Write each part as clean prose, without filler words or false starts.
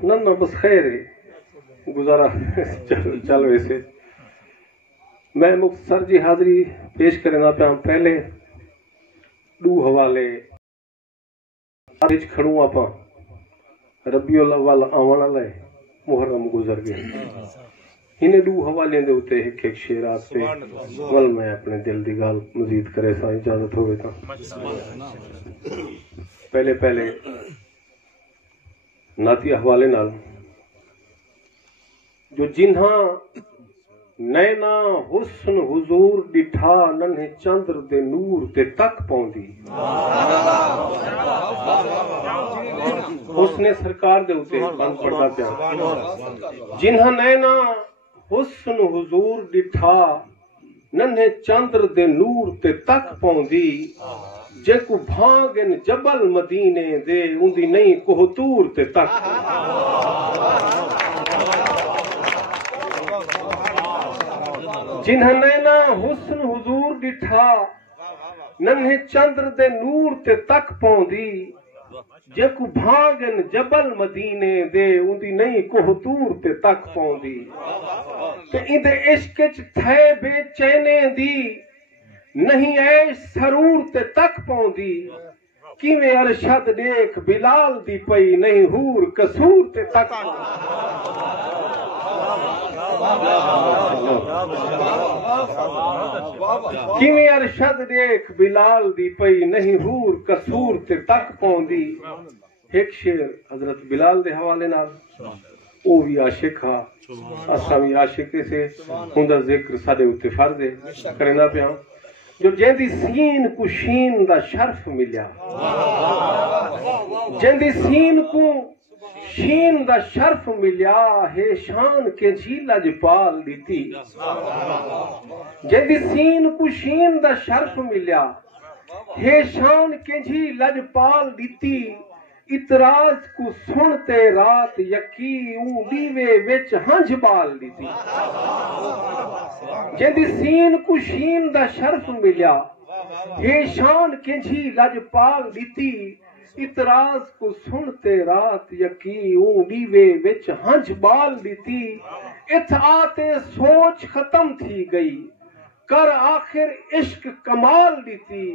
ना ना बस खैर है, गुजारा चल वैसे। मैं मुख्तसर जी हाज़री पेश करना पिया। पहले दू हवाले खड़ू आप रबीउल अव्वल आवन वाला है, मुहर्रम गुजर गया। इन दू हवाले दे उत्ते एक एक शेर आते वल मैं अपने दिल दी गाल मजीद करे सा इजाजत होवे ता पहले पहले नाती हवाले नाल जो जिन्हा नैना हुस्न हुजूर डिठा नन्हे चंद्र दे नूर ते तक पौंदी। उसने सरकार दे उते बंद पड़दा पिया। जिन्हा नैना हुस्न हुजूर डिठा नन्हे चंद्र दे नूर ते तक पौंदी। जेकू भांगन जबल मदीने दे उंदी नहीं कोहतूर ते तक। जिन्हा नैना हुस्न हुजूर डिठा नन्हे चंद्र दे नूर ते तक पौंदी। जेकू भांगन जबल मदीने दे उंदी नहीं कोहतूर ते तक पौंदी। ते इंदे इश्क च थे बेचैने दी नहीं ऐश सरूर ते तक पौंदी। किवें अरशद देख बिलाल दी पई नहीं हूर कसूर ते तक। किवें अरशद देख बिलाल दी पई नहीं हूर कसूर ते तक पौंदी। एक शेर हजरत बिलाल दे हवाले नाल ओ भी आशिक हा, असा भी आशिक से उनका जिक्र साडे उत्ते फर्ज है करना पिया। जो जेंदी सीन को शीन दा शर्फ मिलिया, जेंदी सीन को शीन दा शर्फ मिलिया है शान के झीलज पाल दीती। जेंदी सीन को शीन दा शर्फ मिलिया है शान के झीलज पाल दीती। इतराज को सुनते रात यकी ऊ दीवे विच हंझ बाल दीती। जेंदी सीन को शीन दा शर्फ मिलिया हे शान के झीलज पाल दीती। इतराज को सुनते रात यकी ऊ दीवे विच हंझ बाल दीती। इत आते सोच खत्म थी गई कर आखिर इश्क कमाल दीती।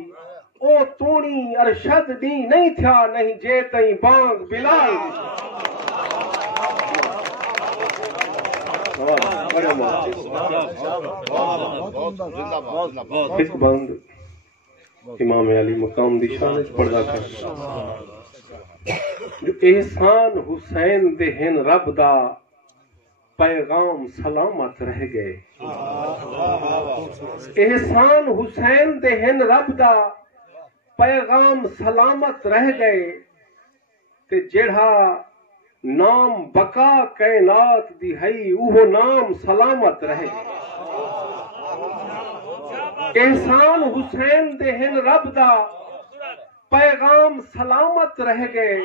ओ तोणी अरशद दी नहीं था नहीं जे तई बांग बिलाल। एक बंद इमाम अली मकाम दी शान पढ़दा कर जो एहसान हुसैन दे हिन रब दा पैगाम सलामत रह गए। एहसान हुसैन दे हिन रब दा पैगाम सलामत रह गए। ते जेड़ा नाम बका कायनात दी हई उहो नाम सलामत रह गए। एहसान हुसैन दे हिन रब दा पैगाम सलामत रह गए।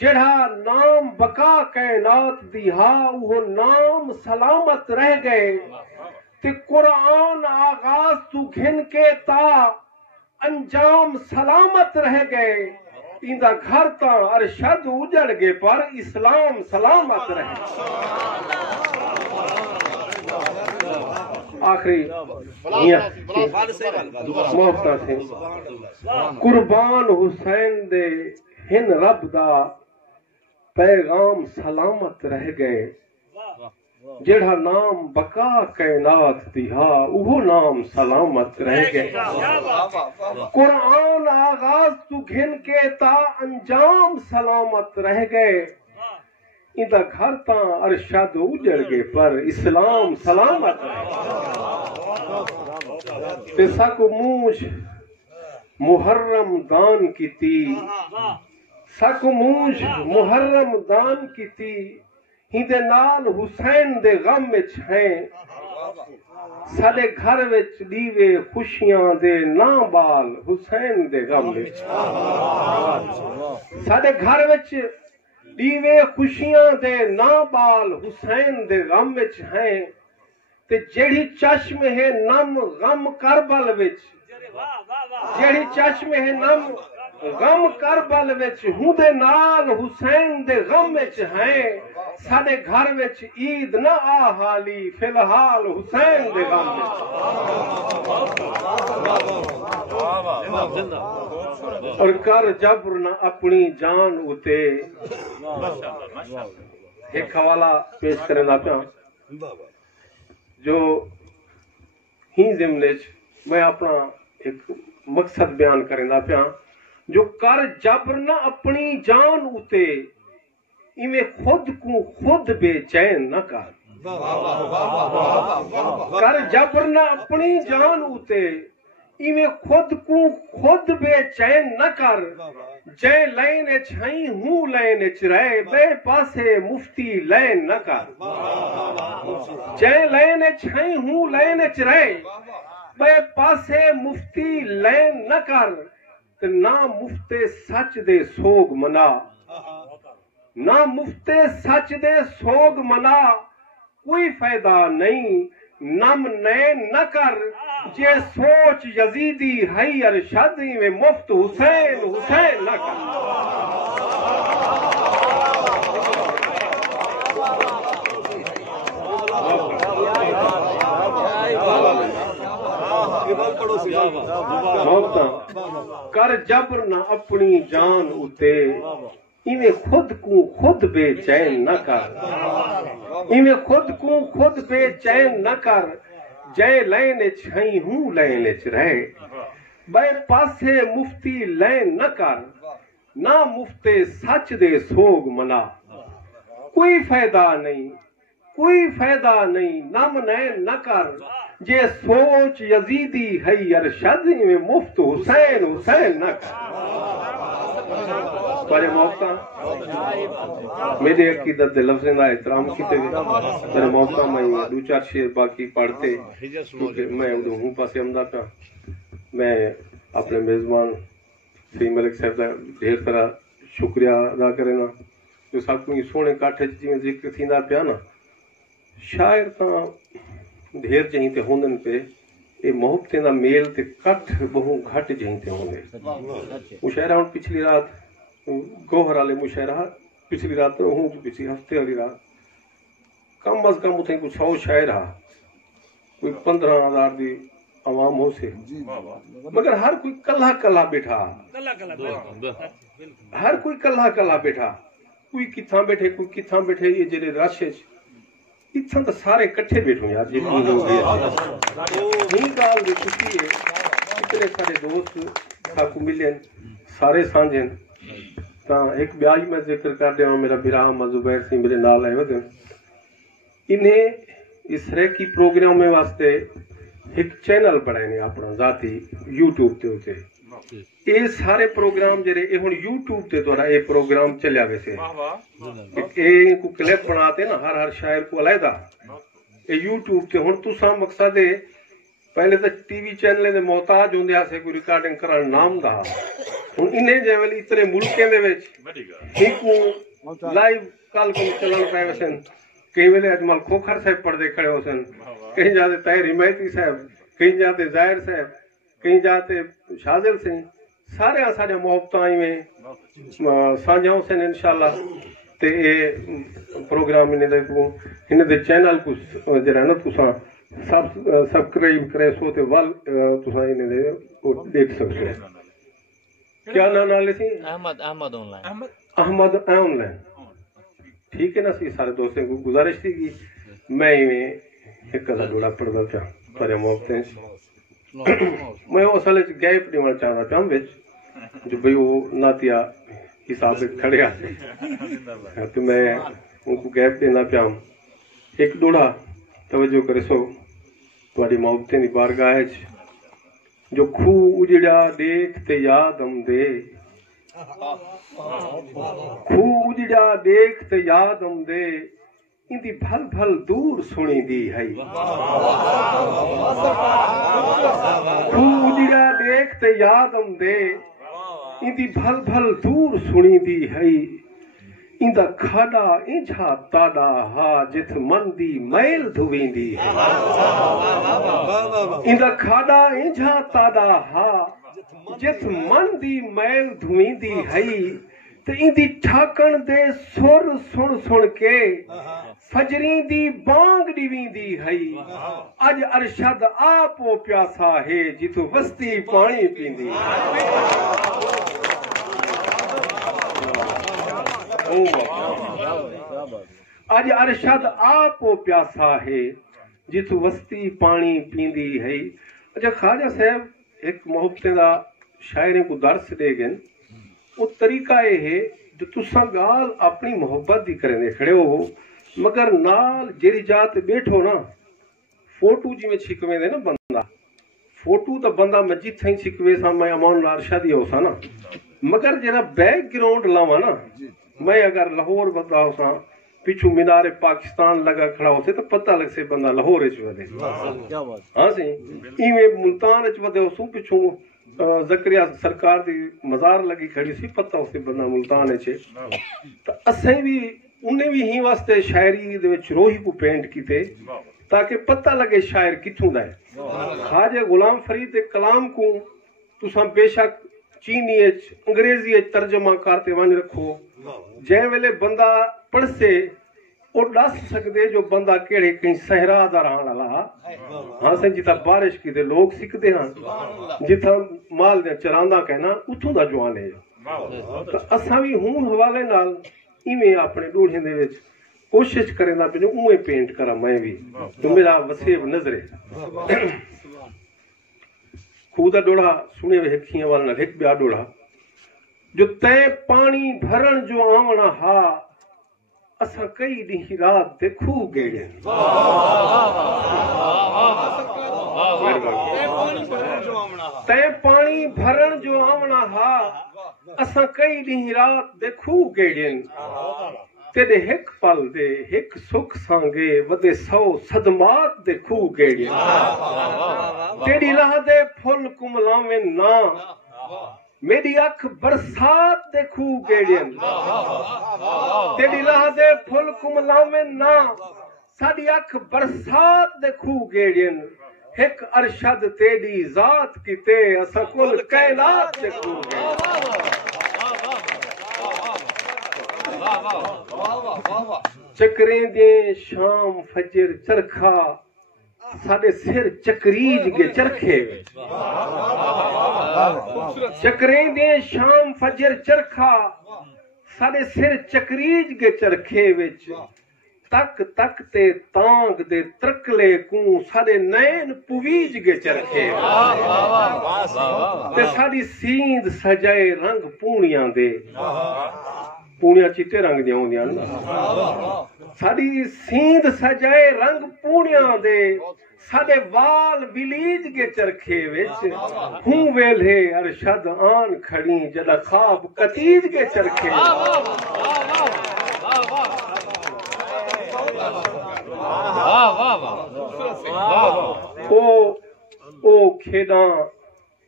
जेड़ा नाम बका कायनात दी हा उहो नाम सलामत रह गए। ते कुरान आगाज तू घिन के ता अंजाम सलामत रह गए। इंदा घर ता अरशद उजड़ गए पर इस्लाम सलामत रहे। आखिरी मोहब्बत थे कुर्बान हुसैन दे हिन रब दा पैगाम सलामत रह गए। जेड़ा नाम बका कायनात दी हा उहो नाम सलामत रह गए। कुरान आगाज तू घिन के ता अंजाम सलामत रह गए। इंदा घर ता अरशद उजड़ गए पर इस्लाम सलामत रह गए। साकू मूछ मुहर्रम दान कीती, साकू मूछ मुहर्रम दान कीती। हिंदे नाल हुसैन दे गम विच हैं। साडे घर विच दीवे खुशियां दे ना बाल हुसैन दे गम विच। साडे घर विच दीवे खुशियां दे ना बाल हुसैन दे गम विच हैं। ते जेड़ी चश्म है नम गम करबल विच, जेड़ी चश्म है नम गम करबल विच हुंदे नाल हुसैन दे गम विच हैं साडे घर विच ईद न आ हाली फिलहाल हुसैन दे गम विच और कर जबर न अपनी जान उते एक हवाला पेश करना पिया जो ही जिमले मैं अपना एक मकसद बयान करना पिया जो कर जबर न अपनी जान उते इवें खुद को खुद बेचैन न कर जबर न अपनी जान उते इवें खुद को खुद बेचैन न कर जै लैन छई हूं लैन च रहे बे पासे मुफ्ती लैन न कर जै लैन छई हूं लैन च रहे बे पासे मुफ्ती लैन न कर ना मुफ्ते सच दे सोग मना ना मुफ्ते सच दे सोग मना कोई फायदा नहीं नम नैन न कर जे सोच यजीदी है अरशद में मुफ्त हुसैन हुसैन न कर कर जबर न अपनी जान उते इवें खुद को खुद बेचैन न कर इवें खुद को खुद बेचैन न कर जय लैन छई हूं लैन च रहे बे पासे मुफ्ती लैन न कर ना मुफ्ते सच दे सोग मना कोई फायदा नहीं नम नैन न कर जे सोच यजीदी है अरशद में मुफ्त हुसैन हुसैन न पर मौका मेरे अकीदत दे लफ्ज़ें दा एहतराम कीते मेरे मौका मैं दो चार शेर बाकी पढ़ते क्योंकि मैं उदों हूं पासे आंदा पिया मैं अपने मेजबान सी मलिक साहब का ढेर सारा शुक्रिया अदा करना जो सब कोई सोहने काठे जिवें जिक्र थींदा पिया ना शायर तां ढेर जहीं ते होंदन पे ये मोहब्बतें दा मेल ते कठ बहु घट जहीं ते होंदे मुशायरा हुण पिछली रात गोहर वाले मुशायरा पिछली रात हूँ पिछले हफ्ते वाली रात कम अज कम उथे कोई 100 शायर हा कोई 15,000 दी आवाम हो से मगर हर कोई कल्ला कल्ला बैठा हर कोई कल्ला कल्ला बैठा कोई किथा बैठे ये जेरे रश इतना तो सारे कट्ठे बैठो यार जितनी लोग गाल दी खुशी है इतने सारे दोस्त साकू मिले सारे सांझे ता एक ब्याज मैं जिक्र कर दिया मेरा बिरा जुबैर सिंह मेरे नाल आए वे इन्हें इस रेकी प्रोग्राम में वास्ते एक चैनल बनाए ने अपना जाती यूट्यूब ते उते ये सारे प्रोग्राम जेरे ये हुन यूट्यूब ते द्वारा ये प्रोग्राम चलिया वैसे ये को क्लिप बनाते ना हर शायर को अलहदा ये यूट्यूब ते हुन तुसा मकसद है पहले तो टीवी चैनल दे मोहताज होंदे आसे कोई रिकॉर्डिंग करन नाम दा हुन इन्हें जेवल इतने मुल्कें दे विच एक लाइव कल को चलन पे वसन कई वेले अजमल खोखर साहब पर्दे खड़े होसन कहीं जाते ताहिर हिमायती साहब कहीं जाते जाहिर साहब कहीं जाते शाजिल सिंह सारे साढ़े मोहब्बतां में साझा हुसैन इंशाअल्लाह ते ये प्रोग्राम इन्हें दे चैनल को जरा ना तुसा सब्सक्राइब करे सो ते वल तुसा इन्हें दे देख सकते हो क्या नाम नाले सी अहमद ऑनलाइन ठीक है ना सी सारे दोस्तों को गुजारिश थी कि मैं एक कदा जोड़ा पढ़दा था पर मोहब्बतें मैं असल गैप देना चाहता था बिच जो भाई वो नातिया हिसाब से खड़े आते तो मैं उनको गैप देना पिया एक दोड़ा तवज्जो करे सो तुम्हारी मोहब्बतें दी बारगाह जो खू उजड़ा देख ते याद आंदे खू उजड़ा देख ते याद आंदे इंदी भल भल दूर सुनी दी है खू उजड़ा देख ते याद आंदे इंदी भल भल दूर सुनी दी है इंदा खाड़ा इंझा ताड़ा हा जिथ मन दी मैल धुवेंदी इंदा खाड़ा इंझा ताड़ा हा जित मन दी मैल धुईंदी हई ते इंदी ठाकण दे सुर सुन सुन के फजरी दी बांग डिवींदी हई अज अरशद आपो प्यासा है जिथु वस्ती पानी पींदी अज अरशद आपो प्यासा है जिथु वस्ती पानी पींदी है। अच्छा ख्वाजा साहब एक मोहब्बत दा शायरें को दर्स दे गए वो तरीका ये है जो तुसा गाल अपनी मोहब्बत दी करेंदे खड़े हो मगर नाल जेरी जात बैठो ना फोटो जिमें छिकवे दे ना बंदा फोटो तो बंदा मैं जिथे छिकवे सा मैं अमान अरशद ही होसा ना मगर जरा बैकग्राउंड लावा ना मैं अगर लाहौर बंदा होसा पिछू मीनारे पाकिस्तान लगा खड़ा होते तो पता लग से बंदा लाहौर च वदे हाँ सी इवें मुल्तान च वदे होसू पिछू जकरिया सरकार दी मजार लगी खड़ी सी पता उसे बंदा मुल्तान च तो असें भी उन्हें भी ही वास्ते शायरी दे विच रोही को पेंट कीते ताकि पता लगे शायर किथों दा है। ख्वाजा गुलाम फरीद दे कलाम को तुसा बेशक चीनी अंग्रेजी तर्जमा करते वन रखो जै वेले बंदा पढ़ से वो दस सकते जो बंदा केड़े कहीं सहरा दा रहन वाला हाँ से जिथा बारिश की दे लोग सिखते हैं जिथा माल दे चरांदा कहना उथों दा जवान है तो असा भी हूं हवाले नाल इवें अपने डूढ़े दे विच कोशिश करेंदा बिन उवें पेंट करा मैं भी तो मेरा वसेब नजरे खुदा डोड़ा सुने वे हिखियां वाल ना हिक ब्या डोड़ा जो तय पानी भरण जो आवना हा असा कई दी रात देखू गेड़े तय पानी भरण जो आवना हा असा कई दी रात देखू गेड़े तेरे हिक पल दे हिक सुख सांगे वदे सौ सदमात दे खूह गेड़े तेरी राह दे फुल कुमलावे ना मेरी अख बरसात दे खूह गेड़े तेरी राह दे फुल कुमलावे ना साडी अख बरसात दे खूह गेड़े हिक अरशद तेरी जात किते असा कुल कायनात दे खूह गेड़े चक्रें दे शाम फजर चरखा साडे सिर चकरीज के चरखे चक्रें दे शाम फजर चरखा साडे सिर चकरीज के चरखे विच तक तक ते तांग दे त्रकले को साडे नैन पुवीज के चरखे ते साडी सींद सजाए रंग पूणियां दे पूणियां चिट्टे रंग दियां होंदियां साडी सींद सजाए रंग पूणियां दे साडे वाल विलीज के चरखे विच हूं वेले अरशद आन खड़ी जदा खाब कतीज के चरखे ओ खेडां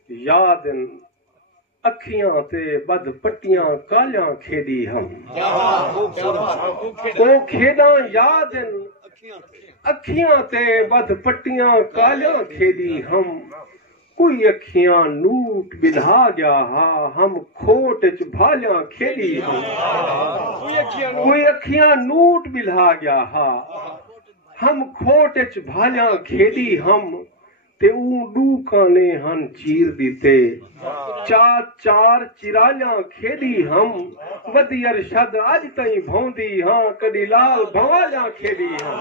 याद अखियां ते बद पट्टियां कालियां खेदी हम ओ खेडां याद अखियां ते बद पट्टियां कालियां खेदी हम कोई अखियां नूट बिधा गया हा हम खोट च भालियां खेदी हम कोई अखियां नूट बिधा गया हा हम खोट च भालियां खेदी हम ते डूका ने हन चीर दीते चार चार चिरालियां खेदी हम वदी अरशद अज तई भौंदी हाँ कदी लाल भवालियां खेदी हम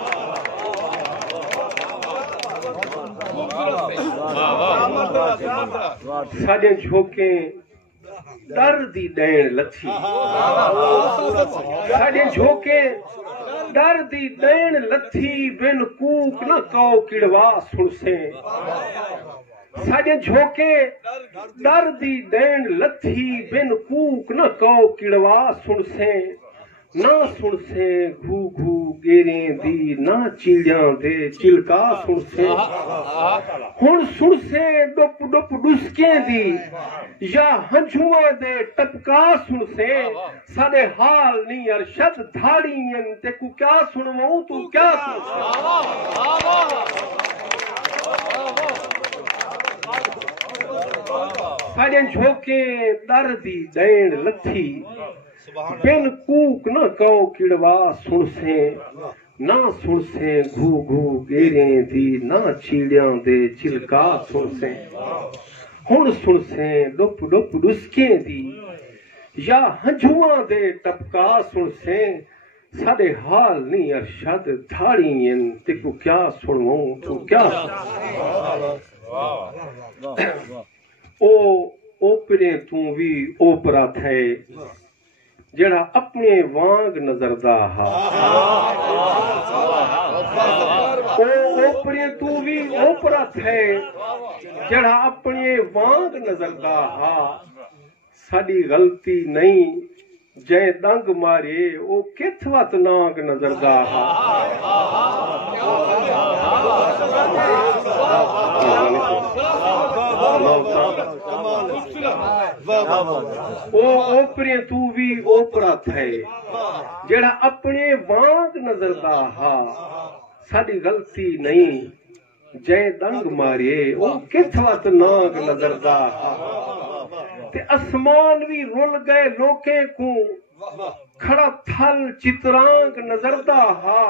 साडे झोके डर दी दैण लथी साडे झोके डर दी दैण लथी बिन कूक न कौ किड़वा सुनसे साडे झोके डर दी दैण लथी बिन कूक न कौ किड़वा सुनसे ना सुनसे घू घू गेरें दी ना चिड़ियां दे चिलका सुनसे हुण सुनसे डुप डुप डुसकें दी या हंझुआं दे टपका सुनसे साडे हाल नी अरशद धाड़ियन ते कु क्या सुनवाऊं तू क्या सुनसे साढ़े झोके दर दी दैन लथी बिन कूक न कहो किड़वा सुनसे ना सुनसे घू घू गेरे दी ना चीड़ियां दे चिलका सुनसे हुण सुनसे डुप डुप डुसके दी या हंझुआं दे टपका सुनसे साडे हाल नहीं अरशद धाड़ियन ते को क्या सुनूं तू क्या ओ ओपरे तू भी ओपरा थे जेड़ा अपने वांग नजरदा हा ओ ओपरे तू भी ओपरा थे जेड़ा अपने वांग नजरदा हा साडी गलती नहीं जै दंग मारे ओ किथ वत नांग नजरदा हा ओ ओपरे तू भी ओपरा थे जेड़ा अपने वांग नजरदा हा साडी गलती नहीं जै दंग मारे ओ किथ वत नांग नजरदा हा ते आसमान भी रुल गए लोके को खड़ा थल चित्रांग नजरदा हा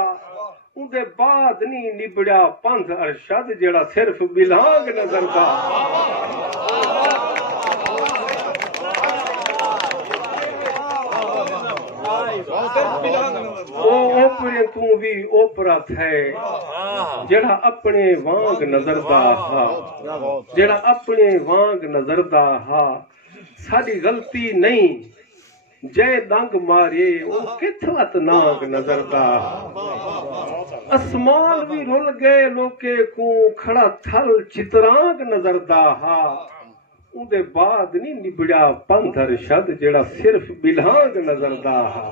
उदे बाद नहीं निबड़ा पंथ अरशद जेड़ा सिर्फ बिलांग नजरदा ओ ओपरे तू भी ओपरा थे जेड़ा अपने वांग नजरदा हा जेड़ा अपने वांग नजरदा हा साडी गलती नहीं जय दंग मारे ओ किथ वत नांग नजरदा आसमान भी रुल गए लोके को खड़ा थल चित्रांग नजरदा हा उदे बाद नहीं निबड़ा पंथ अरशद जेड़ा सिर्फ बिलांग नजरदा हा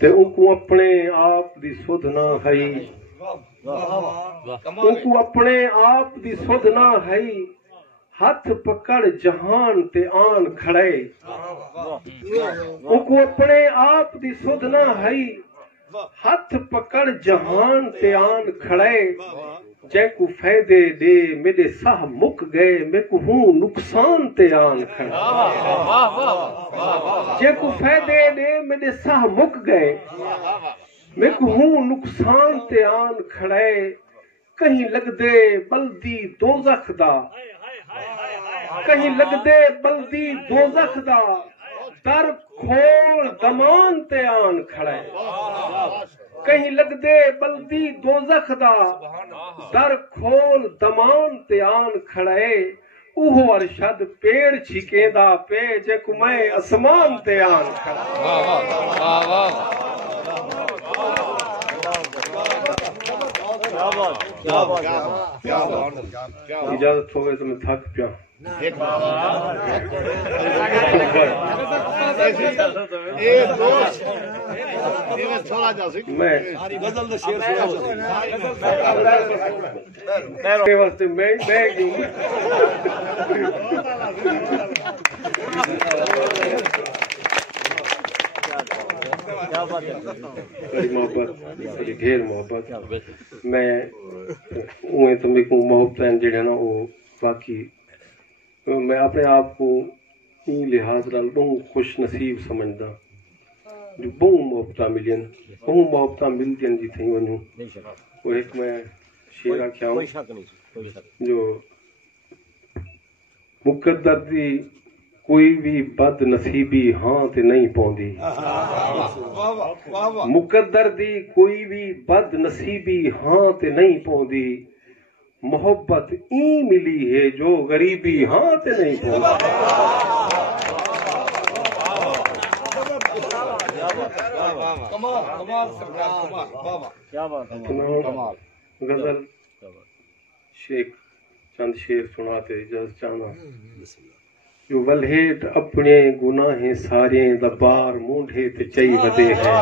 ते उनको अपने आप दी सुध ना है उनको अपने आप दी सुध ना है हाथ पकड़ जहान ते आन खड़े उनको अपने आप दी सुध ना है हाथ पकड़ जहान ते आन खड़े जैको फायदे दे मेरे साह मुक गए मैं को हूं नुकसान ते आन खड़े जैको फायदे दे मेरे साह मुक गए मैं को हूं नुकसान ते आन खड़े कहीं लगदे बल्दी दोज़ख दा कहीं लगदे बल्दी दोज़ख दा दर खोल दमान ते आन खड़े कहीं लगदे बल्दी दोज़ख दा दर खोल दमान ते आन खड़े उहो अरशद पेड़ छिकेदा पे जेको मैं आसमान ते आन इजाजत होवे तो मैं थक पिया वास्ते मैं बड़ी मोहब्बत बड़ी ढेर मोहब्बत मैं उन्हें तो मेरे को मोहब्बत जेड़ा ना वो बाकी मैं अपने आप को इन लिहाज नाल बहुत खुश नसीब समझदा जो बहुत मोहब्बत मिलियन बहुत मोहब्बत मिलदियन जिथे वनू वो एक मैं शेर आख्या जो मुकद्दर दी कोई भी बद नसीबी हाँ ते नहीं पौंदी मुकद्दर दी कोई भी बद नसीबी हाँ ते नहीं पौंदी मोहब्बत ई मिली है जो गरीबी हाँ ते नहीं पौंदी गजल शेख चंद शेर सुनाते इजाजत चाहना जो वलहेट अपने गुनाहें सारे दबार मूंढे ते चई वदे है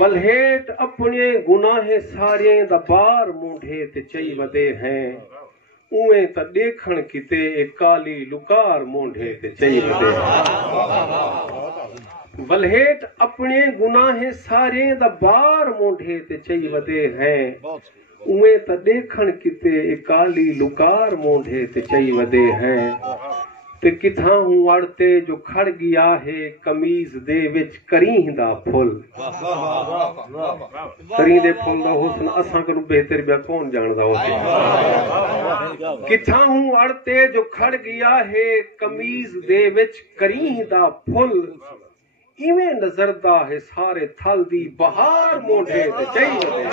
वलहेट अपने गुनाहें सारे दबार मूंढे ते चई वदे हैं उवें त देखण किते एक काली लुकार मूंढे ते चई वदे वलहेट अपने गुनाहे सारे दा बार मोढे ते चई वदे हैं उए त देखण किते काली लुकार मोढे ते चई वदे हैं ते किथां हूं अड़ते जो खड़ गया है कमीज दे विच करींदा फुल करींदे फुल दा हुस्न असां कोलों बेहतर बिया कौन जानदा होसे किथां हूं अड़ते जो खड़ गया है कमीज दे विच करींदा फुल इवें नजरदा है सारे थल दी बहार मोढे ते चई वदे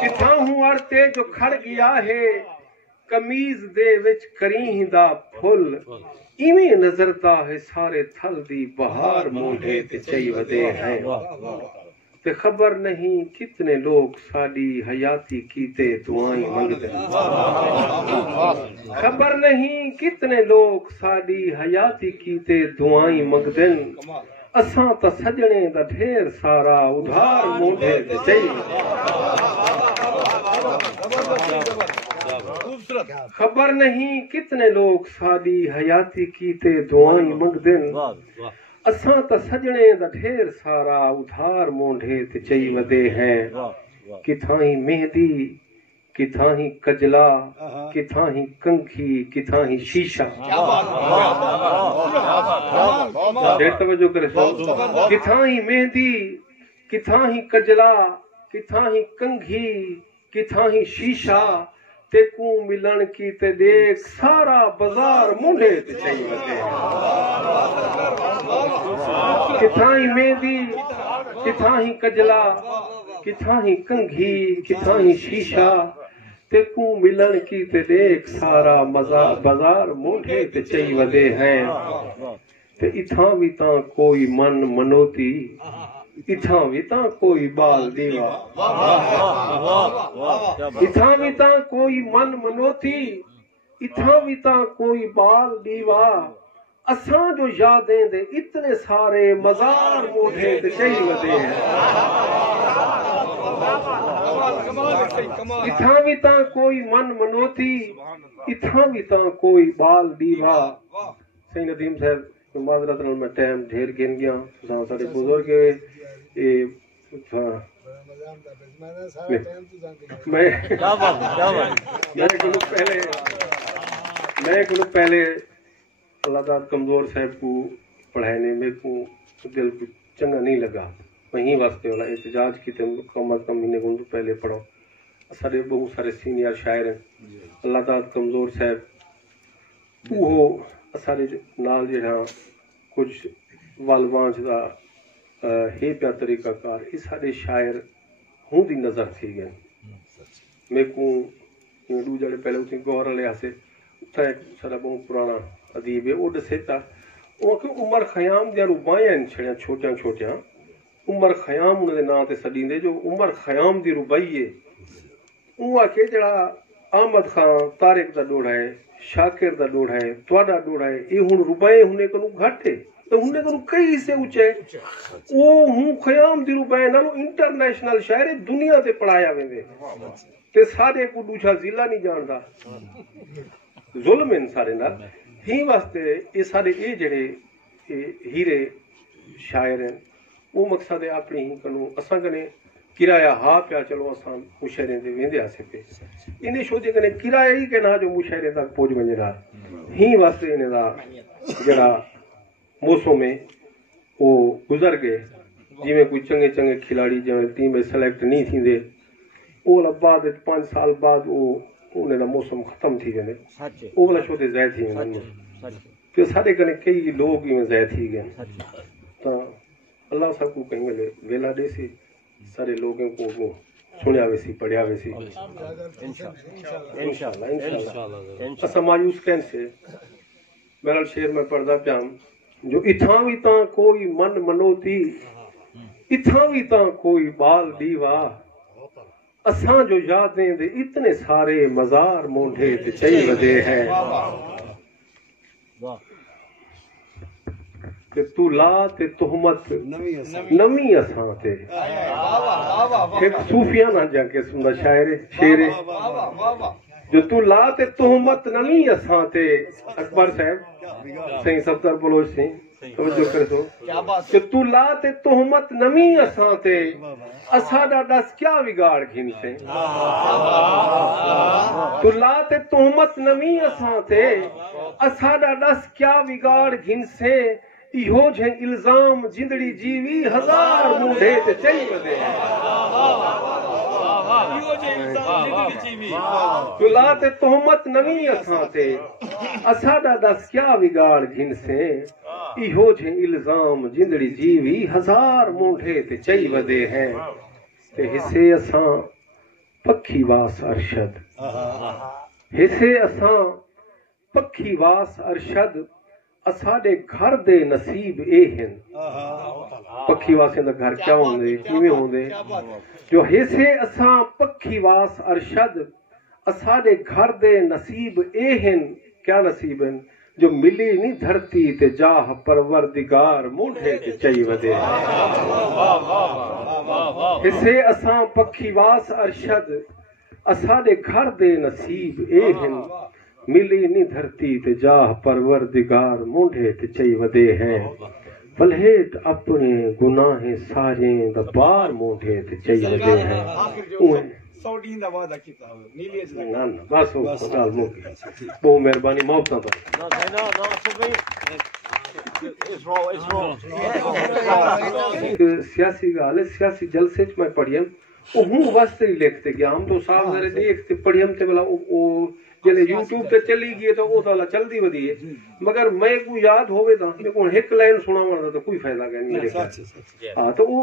किथां हूं अड़ते जो खड़ गया है कमीज दे विच करींदा फुल इवें नजरदा है सारे थल दी बहार मोढे ते चई वदे हैं ते खबर नहीं कितने लोग साडी हयाती कीते दुआएं मंगदे खबर नहीं कितने लोग साडी हयाती कीते दुआएं मंगदे असां त सजणे दा ढेर सारा उधार मोढे ते चई खबर नहीं कितने लोग साडी हयाती कीते दुआएं मंगदे असां त सजणे दा ढेर सारा उधार मोढे ते चई वदे हैं किथां ही मेहंदी किथां ही कजला किथां ही कंखी किथां ही शीशा तवज्जो करे किथां ही मेहंदी किथां ही कजला किथां ही कंघी किथां ही शीशा ते कू मिलन की ते देख सारा बाजार मुंडे ते चई वदे किथां ही मेहंदी किथां ही कजला किथां ही कंघी किथां ही शीशा ते कू मिलन की ते देख सारा बाजार मुंडे ते चई वदे हैं ते इथां भी तां कोई मन मनोती इथां भी तां कोई बाल दीवा इथां भी तां कोई मन मनोती इथां भी तां कोई बाल दीवा असां जो यादें दे इतने सारे मजार मोढे ते चई वदे हैं इथां भी तां कोई मन मनोती इथां भी तां कोई बाल दीवा सही नदीम साहब माजरत नाल मैं टाइम ढेर गिन गया साडे बुजुर्ग मैं पहले अल्लाह कमजोर साहब को पढ़ाने मेरे को दिल को चंगा नहीं लगा वहीं वास्ते वाला एहतजाज की कम अज कम महीने को पहले पढ़ो सारे बहुत सारे सीनियर शायर हैं अल्लाह कमजोर साहब वो सारे नाल जरा कुछ वालवांच का हे प्या तरीकाकार ये सारे शायर हूं दी नजर थी गए मेरे को जड़े पहले उसे गौर वाले आसे उत्थे सारा बहुत पुराना अदीब है वो दसे था वो उमर खयाम दियां रुबाइयां छड़ियां छोटियां छोटियां उमर खयाम उन्हें नाम ते सदींदे जो उमर खयाम दी रुबाई है वो आके जड़ा अहमद खान तारिक दा डोड़ा है शाकिर दा डोड़ा है तुहाडा डोड़ा है ये हुण रुबाई हुने को घट है तो हुने को कई से ऊंचे वो हूं खयाम दी रुबाई नालों इंटरनेशनल शायर दुनिया ते पढ़ाया वेंदे ते सारे को दूसरा जिला नहीं जानदा जुल्म इन सारे नाल ही वास्ते ये सारे ये जड़े हीरे शायर हैं वो मकसद है अपनी ही कनु असां कने किराया हा पिया चलो असां मुशायरे दे वेंदे आसे पे इने सोचे कने किराया ही के ना जो मुशायरे तक पहुंच वनेगा ही वास्ते इने दा जड़ा मौसम में वो गुजर गए जिमें कोई चंगे चंगे खिलाड़ी जिमें टीम में सिलेक्ट नहीं थींदे वो बाद 5 साल बाद वो उन्हें दा मौसम खत्म थी वेंदे वो वाला शोदे ज़ाय थी वेंदे कि सारे कने कई लोग इवें ज़ाय थी गए तो अल्लाह साहब को कहेंगे वेला देसी सारे लोगों को वो सुनिया वैसी पढ़िया वैसी इंशाल्लाह असा मायूस कैसे मेरा शेर में पढ़दा प्याम जो इथां भी तां कोई मन मनोती इथां भी तां कोई बाल दीवा असां जो यादें दे इतने सारे मजार मोढे ते चई वदे हैं कि तू ला ते तुहमत नवी असां ते एक सूफियाना जाके सुनदा शायर शेर जो तू ला ते तुहमत नवी असां ते अकबर साहब सही सफदर बलोच सिंह तवज्जो करे तो कि तू ला ते तोहमत नमी असां ते असाडा दस क्या बिगाड़ घिन से तू ला ते तोहमत नमी असां ते असाडा दस क्या बिगाड़ घिन से इहो जे इल्जाम जिंदड़ी जीवी हजार मूंढे ते चई वदे तू ला ते तोहमत नवी असां ते असाडा दस क्या बिगाड़ घिन से इहो जे इल्जाम जिंदड़ी जीवी हजार मूंढे ते चई वदे हैं ते हिसे असां पखी वास अरशद हिसे असां पखी वास अरशद असाडे घर दे नसीब ए हैं पखी वासे दा घर क्या होंदे किवें होंदे जो हिसे असां पखी वास अरशद असाडे घर दे नसीब ए हैं क्या नसीब हैं जो मिली नहीं धरती ते जाह परवरदिगार मूंढे ते चई वदे हिसे असां पखी वास अरशद असाडे घर दे नसीब ए हैं मिली नी धरती ते जाह परवरदिगार मूंढे ते चई वदे हैं भलेट अपने गुनाहे सारे दा बार मूंढे ते चई वदे हैं सौडी दा वादा कीता नीले ना ना बस वो गाल मुकी बहुत मेहरबानी मोहब्बत सियासी गाल है सियासी जलसे च मैं पढ़ियम ओ हूं वास्ते ही लिखते गया हम तो साहब जरे देखते पढ़ियम ते वाला ओ जले YouTube पे चली गई तो वो साला चलदी वधी है मगर मैं को याद होवे तो मैं को एक लाइन सुनावण तो कोई फायदा का नहीं मेरे हां तो वो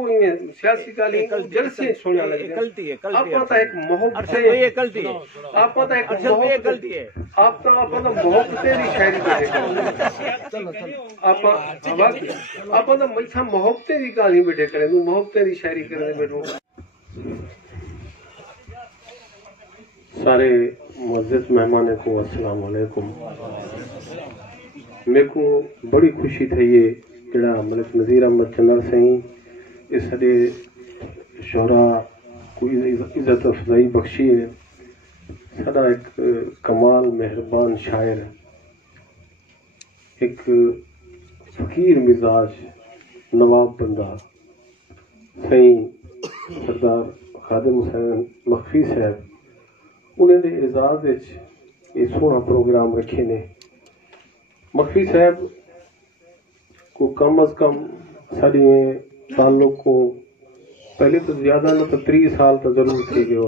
सियासी गाली जलसे सुनने लगे गलती है आप पता एक मोहब्बत से ये गलती है आप पता एक ये गलती है आप तो मोहब्बत तेरी शायरी बैठे आप तो मैथा मोहब्बत दी गाली बैठे करे तू मोहब्बत दी शायरी करे बैठो सारे मुअज़्ज़िज़ मेहमान को अस्सलाम वालेकुम मेरे को बड़ी खुशी थी ये जड़ा मलिक नज़ीर अहमद चंदर सही इस सॼे शोहरा को इज़्ज़त अफ़ज़ाई बख्शी है साडा एक कमाल मेहरबान शायर एक फ़कीर मिजाज नवाब बंदा सही सरदार खादिम हुसैन मखफी साहब उन्होंने एजाज ये सोना प्रोग्राम रखे ने मखफी साहब को कम अज कम साड़ी में ताल्लुक को पहले तो ज्यादा ना तो 30 साल तो जरूर थी गयो।